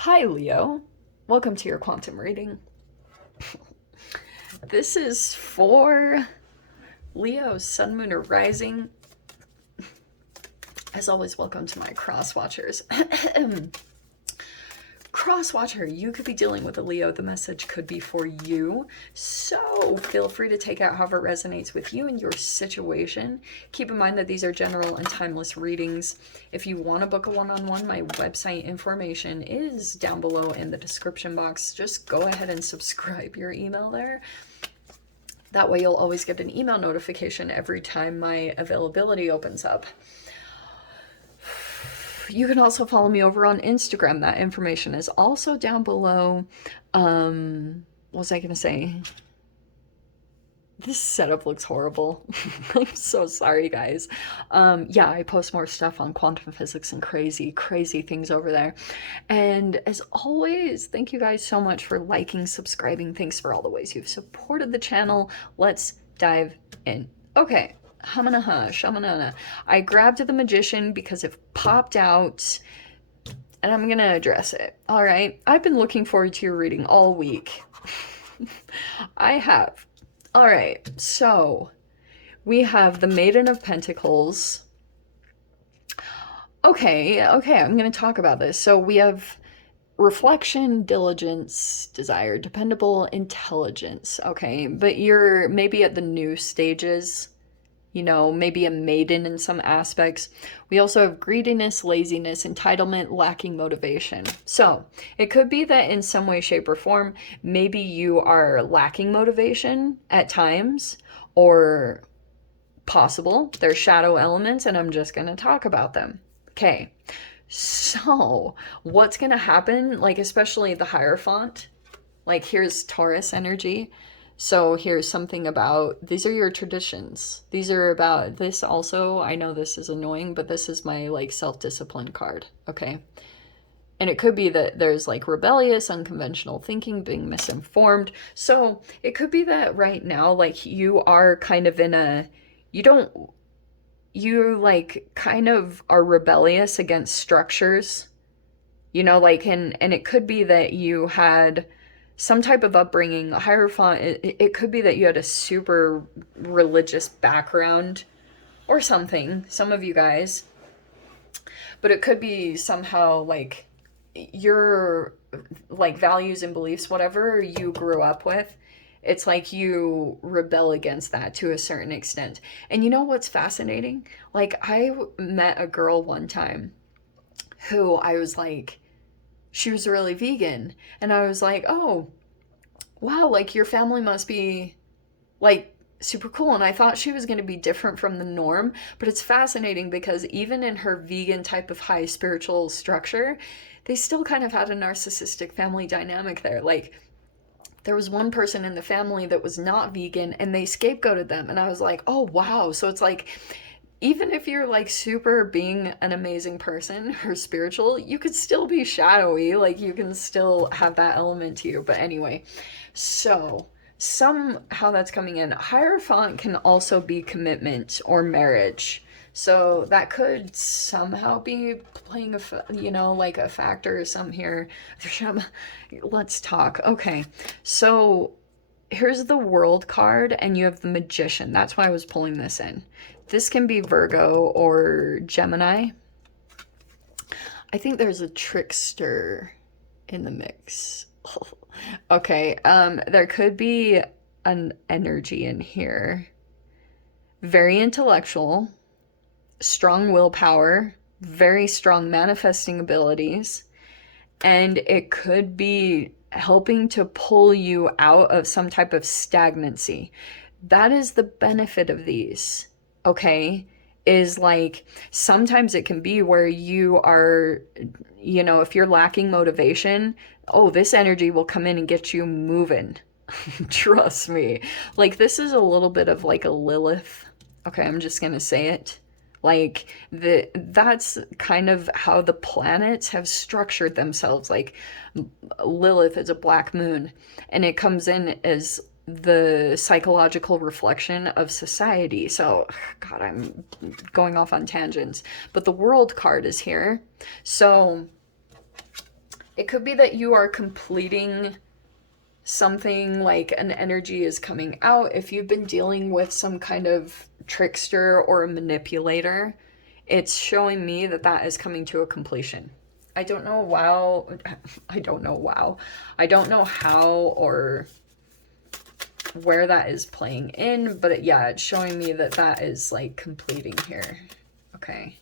Hi, Leo. Welcome to your quantum reading. This is for Leo, Sun, Moon, or Rising. As always, welcome to my cross watchers. Cross watcher, you could be dealing with a Leo. The message could be for you. So feel free to take out however resonates with you and your situation. Keep in mind that these are general and timeless readings. If you want to book a one-on-one, my website information is down below in the description box. Just go ahead and subscribe your email there. That way you'll always get an email notification every time my availability opens up. You can also follow me over on Instagram. That information is also down below. What was I going to say? This setup looks horrible. I'm so sorry, guys. Yeah, I post more stuff on quantum physics and crazy things over there. And as always, thank you guys so much for liking, subscribing. Thanks for all the ways you've supported the channel. Let's dive in. Okay. Hamanaha, Shamanana. I grabbed the magician because it popped out and I'm gonna address it. All right. I've been looking forward to your reading all week. I have. All right. So we have the Maiden of Pentacles. Okay. I'm gonna talk about this. So we have reflection, diligence, desire, dependable, intelligence. Okay. But you're maybe at the new stages, you know, maybe a maiden in some aspects. We also have greediness, laziness, entitlement, lacking motivation. So it could be that in some way, shape, or form, maybe you are lacking motivation at times, or possible there's shadow elements, and I'm just going to talk about them. Okay, so what's going to happen, like especially the Hierophant, like here's Taurus energy. So here's something about, these are your traditions. These are about this also. I know this is annoying, but this is my like self-discipline card, okay? And it could be that there's like rebellious, unconventional thinking, being misinformed. So it could be that right now, like you are kind of in a, you like kind of are rebellious against structures, you know, like, and it could be that you had some type of upbringing. A Hierophant, it could be that you had a super religious background or something, some of you guys. But it could be somehow like your like values and beliefs, whatever you grew up with, it's like you rebel against that to a certain extent. And you know what's fascinating? Like I met a girl one time who I was like, she was really vegan. And I was like, oh, wow, like your family must be like super cool. And I thought she was going to be different from the norm. But it's fascinating because even in her vegan type of high spiritual structure, they still kind of had a narcissistic family dynamic there. Like, there was one person in the family that was not vegan and they scapegoated them. And I was like, oh, wow. So it's like, even if you're like super being an amazing person or spiritual, you could still be shadowy. Like you can still have that element to you. But anyway, so somehow that's coming in. Hierophant can also be commitment or marriage. So that could somehow be playing a, you know, like a factor or some here. Let's talk. Okay. So here's the World card and you have the Magician. That's why I was pulling this in. This can be Virgo or Gemini. I think there's a Trickster in the mix. Okay, there could be an energy in here. Very intellectual, strong willpower, very strong manifesting abilities, and it could be helping to pull you out of some type of stagnancy. That is the benefit of these, okay? Is like sometimes it can be where you are, you know, if you're lacking motivation, oh, this energy will come in and get you moving. Trust me. Like this is a little bit of like a Lilith. Okay, I'm just gonna say it. Like that's kind of how the planets have structured themselves. Like Lilith is a black moon and it comes in as the psychological reflection of society. So, God, I'm going off on tangents. But the World card is here. So It could be that you are completing something, like an energy is coming out. If you've been dealing with some kind of trickster or a manipulator, it's showing me that that is coming to a completion. I don't know wow. I don't know wow. I don't know how or where that is playing in, but yeah, it's showing me that that is like completing here. Okay.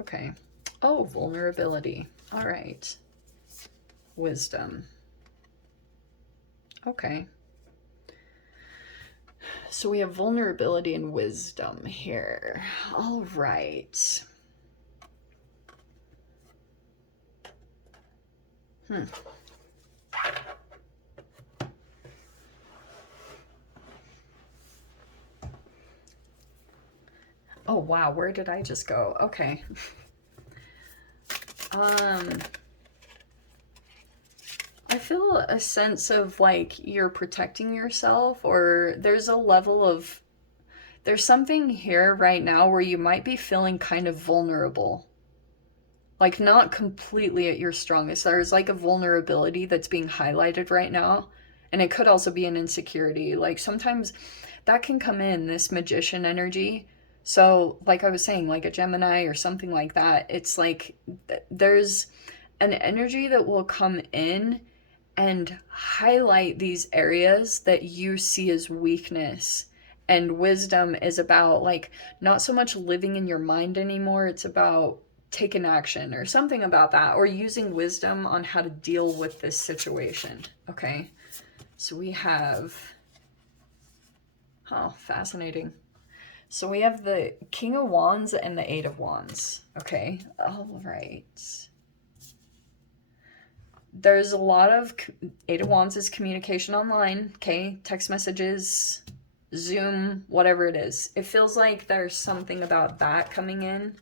Okay. Oh, vulnerability. All right. Wisdom. Okay. So we have vulnerability and wisdom here. All right. Oh, wow. Where did I just go? Okay. I feel a sense of like you're protecting yourself, or there's a level of, there's something here right now where you might be feeling kind of vulnerable. Like not completely at your strongest. There's like a vulnerability that's being highlighted right now. And it could also be an insecurity. Like sometimes that can come in, this magician energy. So, like I was saying, like a Gemini or something like that, it's like there's an energy that will come in and highlight these areas that you see as weakness. And wisdom is about like not so much living in your mind anymore, it's about taking action or something about that, or using wisdom on how to deal with this situation. Okay, so we have, oh, fascinating. So we have the King of Wands and the Eight of Wands. Okay, all right. There's a lot of, Eight of Wands is communication online, okay? Text messages, Zoom, whatever it is. It feels like there's something about that coming in.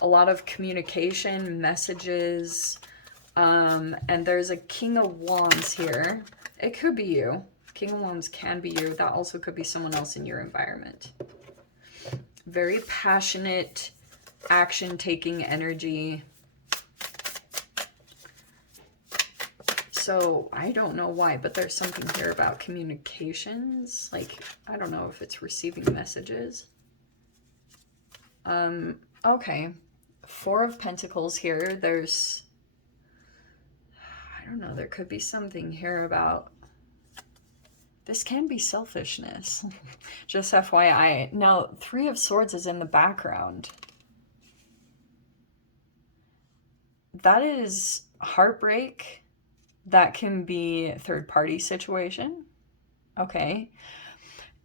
A lot of communication, messages, and there's a King of Wands here. It could be you. King of Wands can be you. That also could be someone else in your environment. Very passionate, action-taking energy. So I don't know why, but there's something here about communications. Like, I don't know if it's receiving messages. Okay. Four of Pentacles here. There's, I don't know, there could be something here about, this can be selfishness. Just FYI. Now, Three of Swords is in the background. That is heartbreak. That can be a third-party situation. Okay.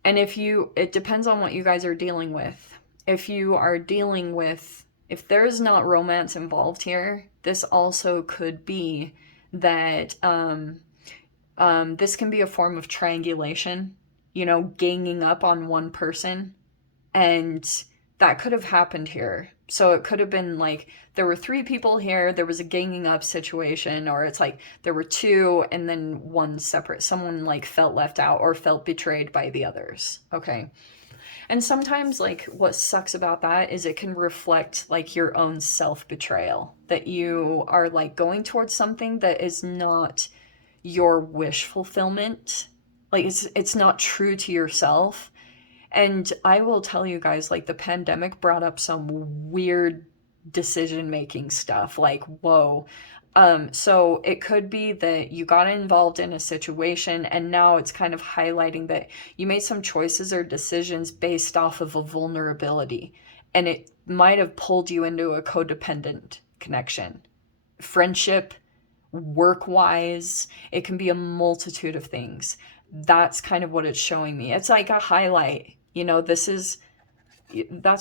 And if you, it depends on what you guys are dealing with. If you are dealing with, if there's not romance involved here, this also could be that this can be a form of triangulation, you know, ganging up on one person. And that could have happened here. So it could have been like there were three people here, there was a ganging up situation, or it's like there were two and then one separate. Someone like felt left out or felt betrayed by the others. Okay. And sometimes like what sucks about that is it can reflect like your own self-betrayal, that you are like going towards something that is not your wish fulfillment. Like it's not true to yourself. And I will tell you guys, like the pandemic brought up some weird decision-making stuff, like, whoa. So it could be that you got involved in a situation and now it's kind of highlighting that you made some choices or decisions based off of a vulnerability. And it might have pulled you into a codependent connection. Friendship, work-wise, it can be a multitude of things. That's kind of what it's showing me. It's like a highlight. You know, that's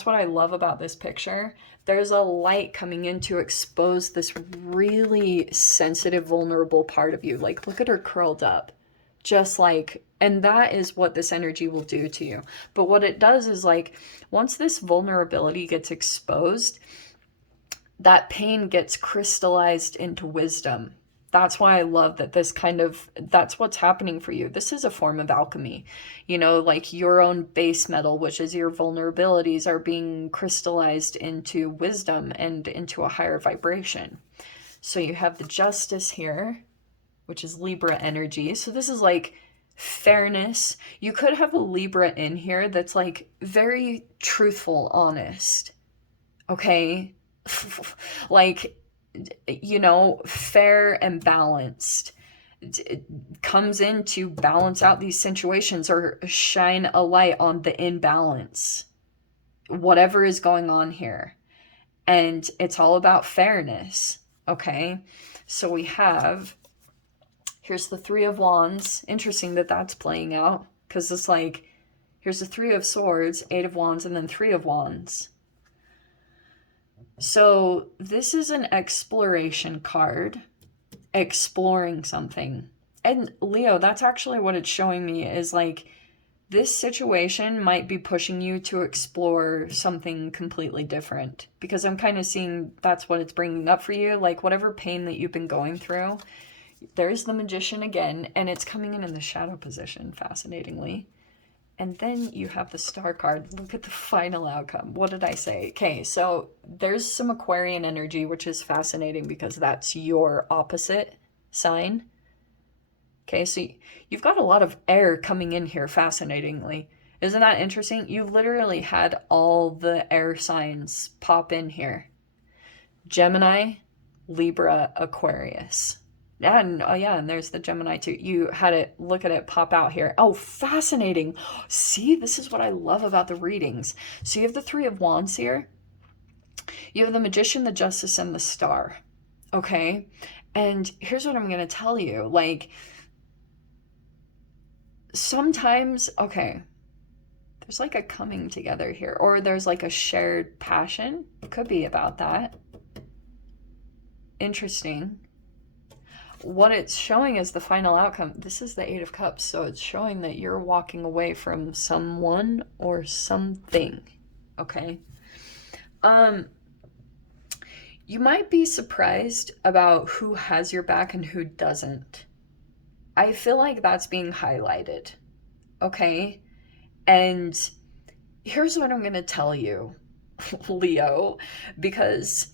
what I love about this picture. There's a light coming in to expose this really sensitive, vulnerable part of you. Like, look at her curled up. Just like, and that is what this energy will do to you. But what it does is like, once this vulnerability gets exposed, that pain gets crystallized into wisdom. That's why I love that that's what's happening for you. This is a form of alchemy. You know, like your own base metal, which is your vulnerabilities, are being crystallized into wisdom and into a higher vibration. So you have the Justice here, which is Libra energy. So this is like fairness. You could have a Libra in here that's like very truthful, honest. Okay? Like, you know, fair and balanced. It comes in to balance out these situations or shine a light on the imbalance, whatever is going on here. And it's all about fairness. Okay? So we have, here's the Three of Wands. Interesting that that's playing out, because it's like, here's the Three of Swords, Eight of Wands, and then Three of Wands. So this is an exploration card, exploring something. And Leo, that's actually what it's showing me, is like this situation might be pushing you to explore something completely different, because I'm kind of seeing that's what it's bringing up for you. Like whatever pain that you've been going through, there's the Magician again, and it's coming in the shadow position, fascinatingly. And then you have the Star card. Look at the final outcome. What did I say? Okay, so there's some Aquarian energy, which is fascinating because that's your opposite sign. Okay, so you've got a lot of air coming in here, fascinatingly. Isn't that interesting? You literally had all the air signs pop in here. Gemini, Libra, Aquarius. And oh yeah, and there's the Gemini too. You had it, look at it pop out here. Oh, fascinating. See, this is what I love about the readings. So you have the Three of Wands here. You have the Magician, the Justice, and the Star. Okay? And here's what I'm going to tell you. Like, sometimes, okay, there's like a coming together here, or there's like a shared passion. It could be about that. Interesting. What it's showing is the final outcome. This is the Eight of Cups, so it's showing that you're walking away from someone or something. Okay? You might be surprised about who has your back and who doesn't. I feel like that's being highlighted. Okay? And here's what I'm going to tell you, Leo, because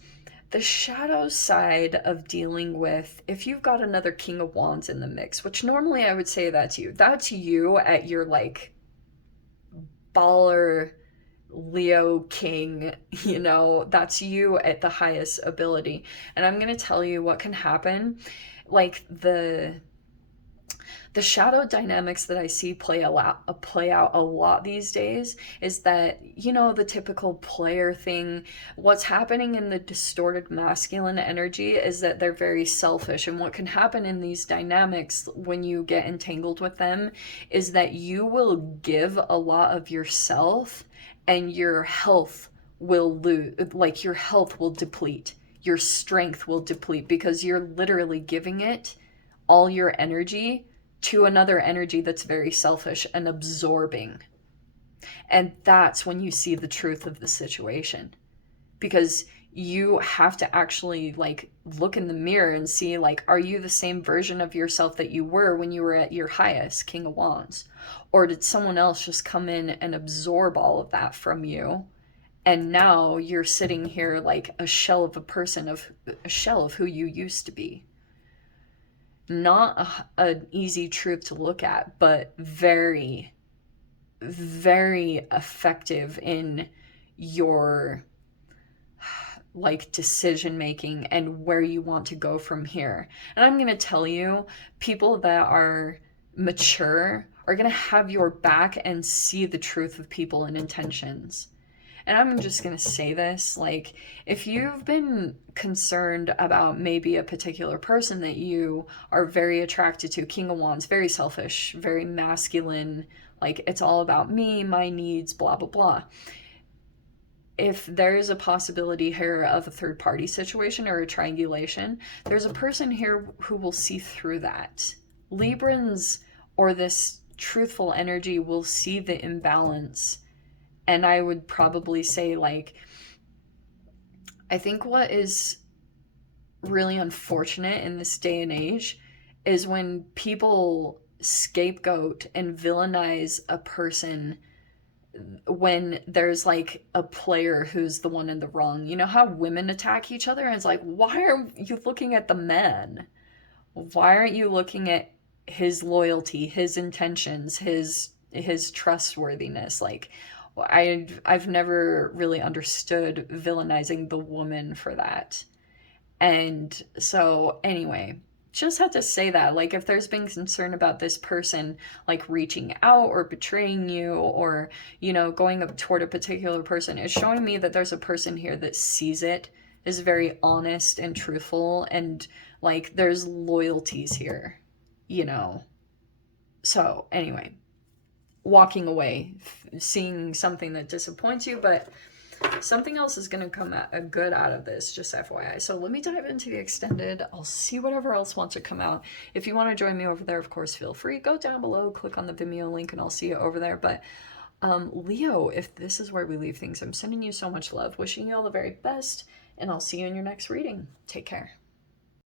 the shadow side of dealing with, if you've got another King of Wands in the mix, which normally I would say that's you at your like baller Leo king, you know, that's you at the highest ability. And I'm going to tell you what can happen. Like the shadow dynamics that I see play out a lot these days is that, you know, the typical player thing. What's happening in the distorted masculine energy is that they're very selfish, and what can happen in these dynamics when you get entangled with them is that you will give a lot of yourself and your health will lose, like your health will deplete, your strength will deplete, because you're literally giving it all your energy to another energy that's very selfish and absorbing. And that's when you see the truth of the situation, because you have to actually like look in the mirror and see, like, are you the same version of yourself that you were when you were at your highest, King of Wands? Or did someone else just come in and absorb all of that from you, and now you're sitting here like a shell of a shell of who you used to be? Not an easy truth to look at, but very, very effective in your like decision making and where you want to go from here. And I'm going to tell you, people that are mature are going to have your back and see the truth of people and intentions. And I'm just going to say this, like, if you've been concerned about maybe a particular person that you are very attracted to, King of Wands, very selfish, very masculine, like, it's all about me, my needs, blah, blah, blah. If there is a possibility here of a third party situation or a triangulation, there's a person here who will see through that. Librans, or this truthful energy, will see the imbalance. And I would probably say, like, I think what is really unfortunate in this day and age is when people scapegoat and villainize a person when there's like a player who's the one in the wrong. You know how women attack each other? And it's like, why are you looking at the man? Why aren't you looking at his loyalty, his intentions, his trustworthiness? Like, I've never really understood villainizing the woman for that. And so, anyway, just had to say that. Like, if there's been concern about this person, like, reaching out or betraying you or, going up toward a particular person, it's showing me that there's a person here that sees it, is very honest and truthful, and, like, there's loyalties here, you know? So, anyway, walking away, seeing something that disappoints you, but something else is going to come out, good out of this, just FYI. So let me dive into the extended. I'll see whatever else wants to come out. If you want to join me over there, of course, feel free. Go down below, click on the Vimeo link, and I'll see you over there. But Leo, if this is where we leave things, I'm sending you so much love, wishing you all the very best, and I'll see you in your next reading. Take care.